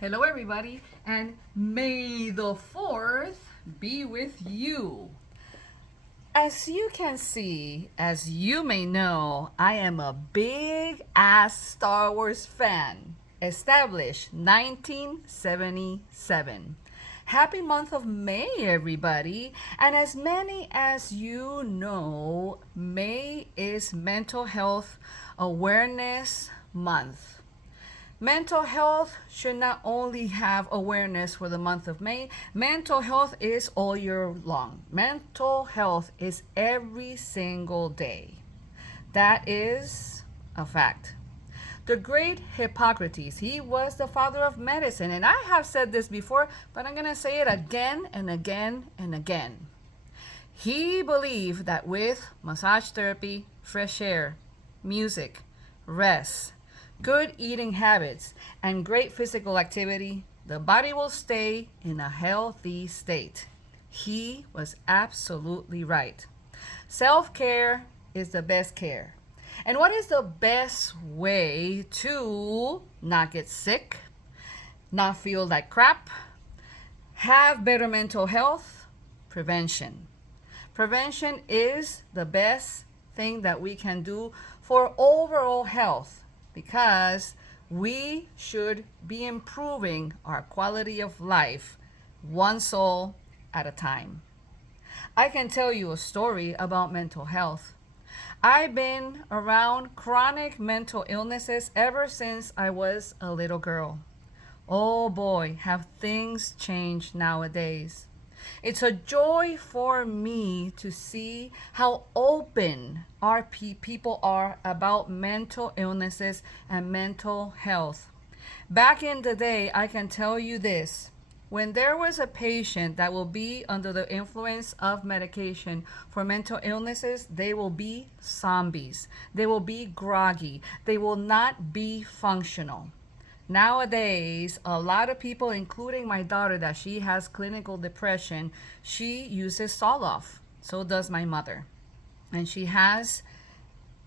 Hello, everybody, and may the 4th be with you. As you can see, as you may know, I am a big ass Star Wars fan. Established 1977. Happy month of May, everybody. And as many as you know, May is Mental Health Awareness Month. Mental health should not only have awareness for the month of May, mental health is all year long. Mental health is every single day. That is a fact. The great Hippocrates, he was the father of medicine, and I have said this before, but I'm going to say it again and again and again. He believed that with massage therapy, fresh air, music, rest, good eating habits, and great physical activity, the body will stay in a healthy state. He was absolutely right. Self care is the best care. And what is the best way to not get sick, not feel like crap, have better mental health? Prevention. Prevention is the best thing that we can do for overall health because we should be improving our quality of life one soul at a time. I can tell you a story about mental health. I've been around chronic mental illnesses ever since I was a little girl. Oh boy, have things changed nowadays. It's a joy for me to see how open our people are about mental illnesses and mental health. Back in the day, I can tell you this. When there was a patient that will be under the influence of medication for mental illnesses, they will be zombies. They will be groggy. They will not be functional. Nowadays, a lot of people, including my daughter, that she has clinical depression, she uses Zoloft. So does my mother. And she has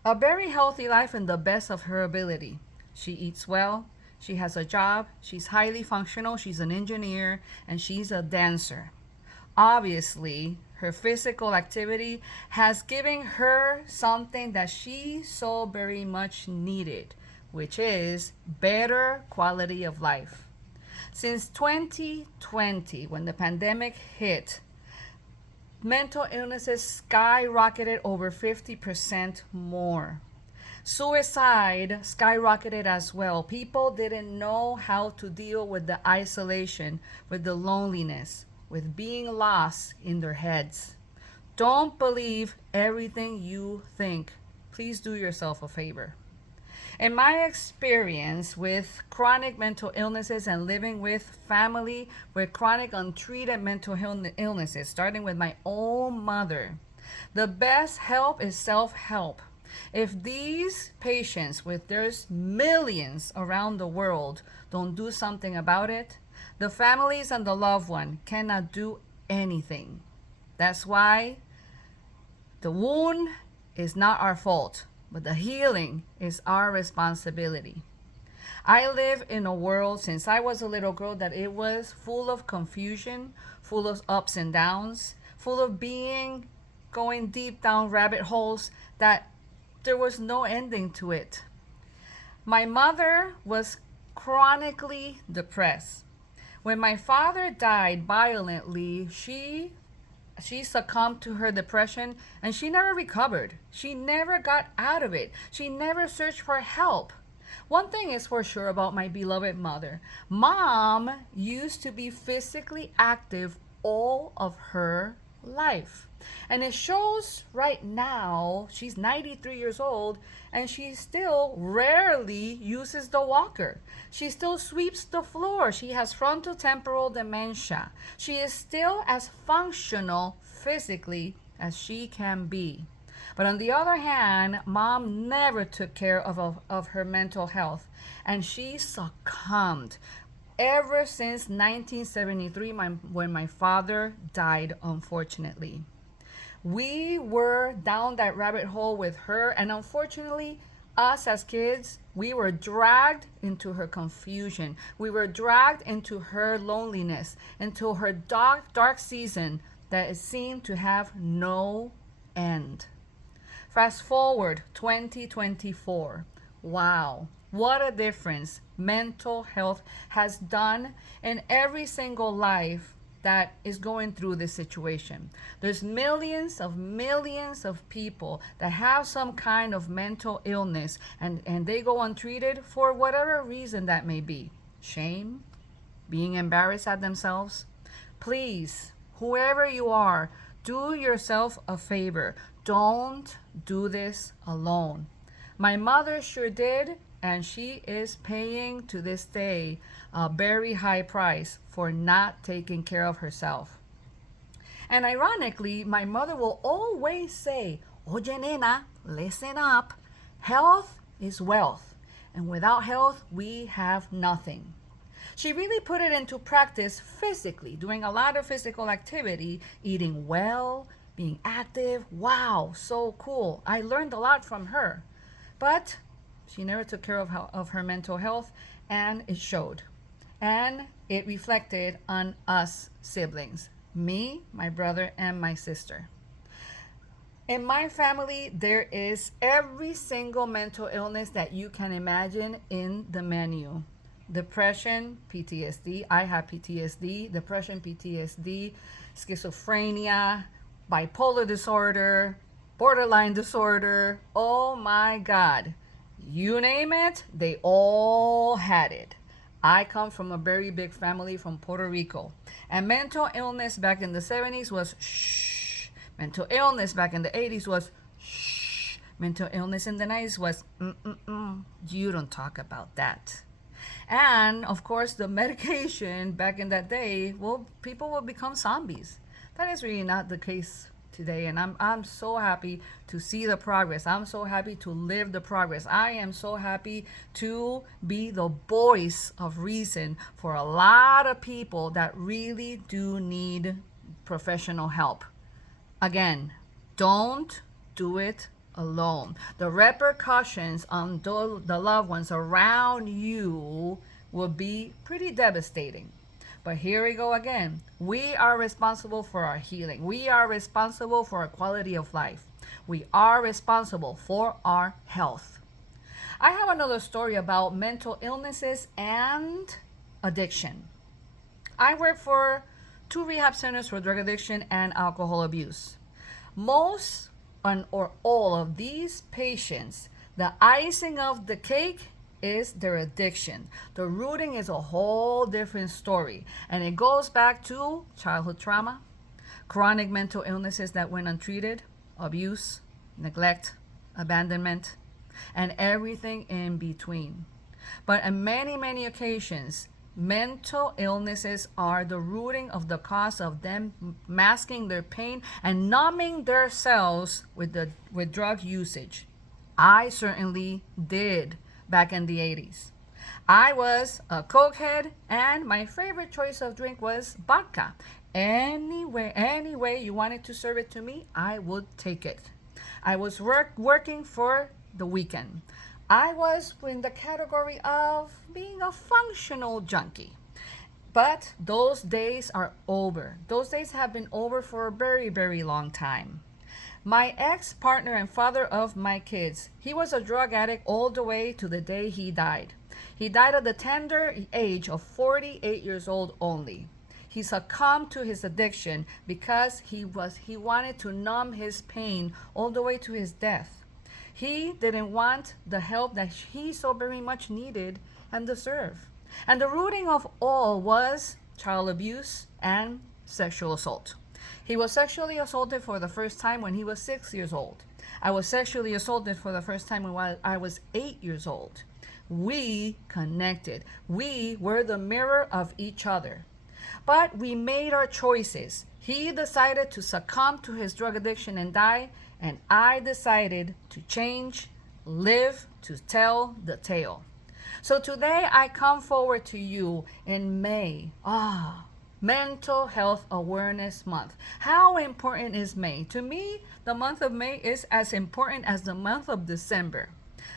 a very healthy life in the best of her ability. She eats well, she has a job, she's highly functional, she's an engineer, and she's a dancer. Obviously, her physical activity has given her something that she so very much needed, which is better quality of life. Since 2020, when the pandemic hit, mental illnesses skyrocketed over 50% more. Suicide skyrocketed as well. People didn't know how to deal with the isolation, with the loneliness, with being lost in their heads. Don't believe everything you think. Please do yourself a favor. In my experience with chronic mental illnesses and living with family with chronic untreated mental illnesses, starting with my own mother, the best help is self help. If these patients, with there's millions around the world, don't do something about it, the families and the loved one cannot do anything. That's why the wound is not our fault, but the healing is our responsibility. I live in a world since I was a little girl that it was full of confusion, full of ups and downs, full of being going deep down rabbit holes that there was no ending to it. My mother was chronically depressed. When my father died violently, she succumbed to her depression and she never recovered. She never got out of it. She never searched for help. One thing is for sure about my beloved mother. Mom used to be physically active all of her life. And it shows right now, she's 93 years old and she still rarely uses the walker. She still sweeps the floor. She has frontotemporal dementia. She is still as functional physically as she can be. But on the other hand, mom never took care of her mental health and she succumbed ever since 1973 when my father died, unfortunately. We were down that rabbit hole with her, and unfortunately, Us as kids, we were dragged into her confusion. We were dragged into her loneliness, into her dark season that seemed to have no end. Fast forward 2024. Wow, what a difference mental health has done in every single life that is going through this situation. There's millions of people that have some kind of mental illness, and they go untreated for whatever reason that may be. Shame, being embarrassed at themselves. Please, whoever you are, do yourself a favor. Don't do this alone. My mother sure did, and she is paying to this day a very high price for not taking care of herself. And ironically, my mother will always say, Oye, nena, listen up. Health is wealth, and without health, we have nothing. She really put it into practice physically, doing a lot of physical activity, eating well, being active. Wow, so cool. I learned a lot from her. But she never took care of her mental health, and it showed. And it reflected on us siblings, me, my brother, and my sister. In my family, there is every single mental illness that you can imagine in the menu. Depression, PTSD. I have PTSD, depression, PTSD, schizophrenia, bipolar disorder, borderline disorder. Oh my God. You name it, they all had it. I come from a very big family from Puerto Rico. And mental illness back in the 70s was shh. Mental illness back in the 80s was shh. Mental illness in the 90s was you don't talk about that. And of course, the medication back in that day, well, people will become zombies. That is really not the case today, and I'm so happy to see the progress. I'm so happy to live the progress. I am so happy to be the voice of reason for a lot of people that really do need professional help. Again, don't do it alone. The repercussions on the loved ones around you will be pretty devastating. But here we go again. We are responsible for our healing. We are responsible for our quality of life. We are responsible for our health. I have another story about mental illnesses and addiction. I work for 2 rehab centers for drug addiction and alcohol abuse. Most or all of these patients, the icing of the cake is their addiction. The rooting is a whole different story, and it goes back to childhood trauma, chronic mental illnesses that went untreated, abuse, neglect, abandonment, and everything in between. But on many occasions, mental illnesses are the rooting of the cause of them masking their pain and numbing themselves with drug usage. I certainly did back in the 80s. I was a cokehead, and my favorite choice of drink was vodka. Any way you wanted to serve it to me, I would take it. I was working for the weekend. I was in the category of being a functional junkie. But those days are over. Those days have been over for a very long time. My ex-partner and father of my kids, he was a drug addict all the way to the day he died. He died at the tender age of 48 years old only. He succumbed to his addiction because he wanted to numb his pain all the way to his death. He didn't want the help that he so very much needed and deserved. And the rooting of all was child abuse and sexual assault. He was sexually assaulted for the first time when he was 6 years old. I was sexually assaulted for the first time when I was 8 years old. We connected. We were the mirror of each other. But we made our choices. He decided to succumb to his drug addiction and die, and I decided to change, live to tell the tale. So today I come forward to you in May. Mental Health Awareness Month. How important is May? To me, the month of May is as important as the month of December.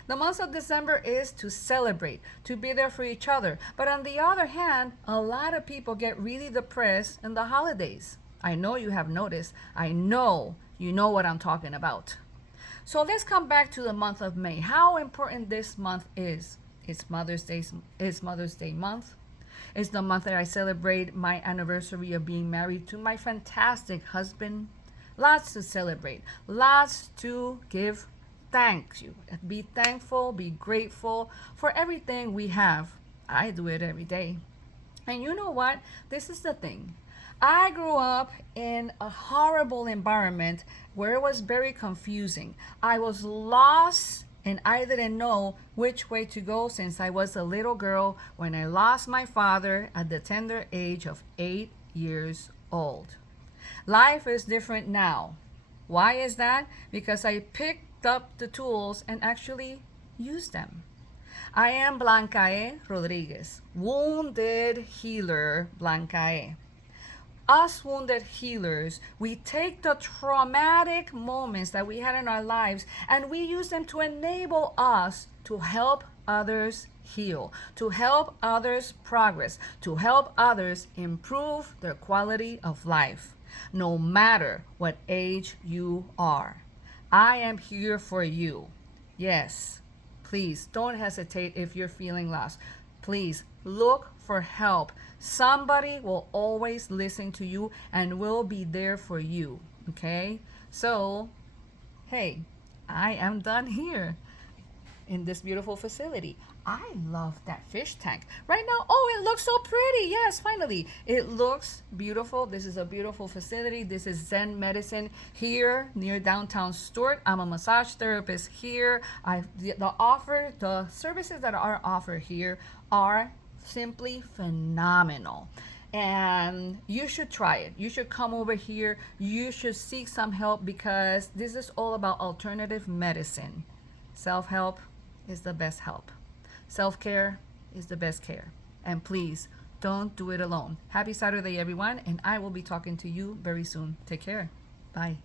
The month of December is to celebrate, to be there for each other. But on the other hand, a lot of people get really depressed in the holidays. I know you have noticed. I know you know what I'm talking about. So let's come back to the month of May. How important this month is. It's Mother's Day month. It's the month that I celebrate my anniversary of being married to my fantastic husband. Lots to celebrate. Lots to give thanks you. Be thankful, be grateful for everything we have. I do it every day. And you know what? This is the thing. I grew up in a horrible environment where it was very confusing. I was lost and I didn't know which way to go since I was a little girl when I lost my father at the tender age of 8 years old. Life is different now. Why is that? Because I picked up the tools and actually used them. I am Blancae Rodriguez, wounded healer Blancae. Us wounded healers, we take the traumatic moments that we had in our lives and we use them to enable us to help others heal, to help others progress, to help others improve their quality of life, no matter what age you are. I am here for you. Yes, please don't hesitate if you're feeling lost. Please look for help. Somebody will always listen to you and will be there for you. Okay? So, hey, I am done here in this beautiful facility. I love that fish tank. Right now, oh, it looks so pretty. Yes, finally. It looks beautiful. This is a beautiful facility. This is Zen Medicine here near downtown Stuart. I'm a massage therapist here. The services that are offered here are simply phenomenal. And you should try it. You should come over here. You should seek some help because this is all about alternative medicine. Self-help is the best help. Self-care is the best care. And please don't do it alone. Happy Saturday, everyone. And I will be talking to you very soon. Take care. Bye.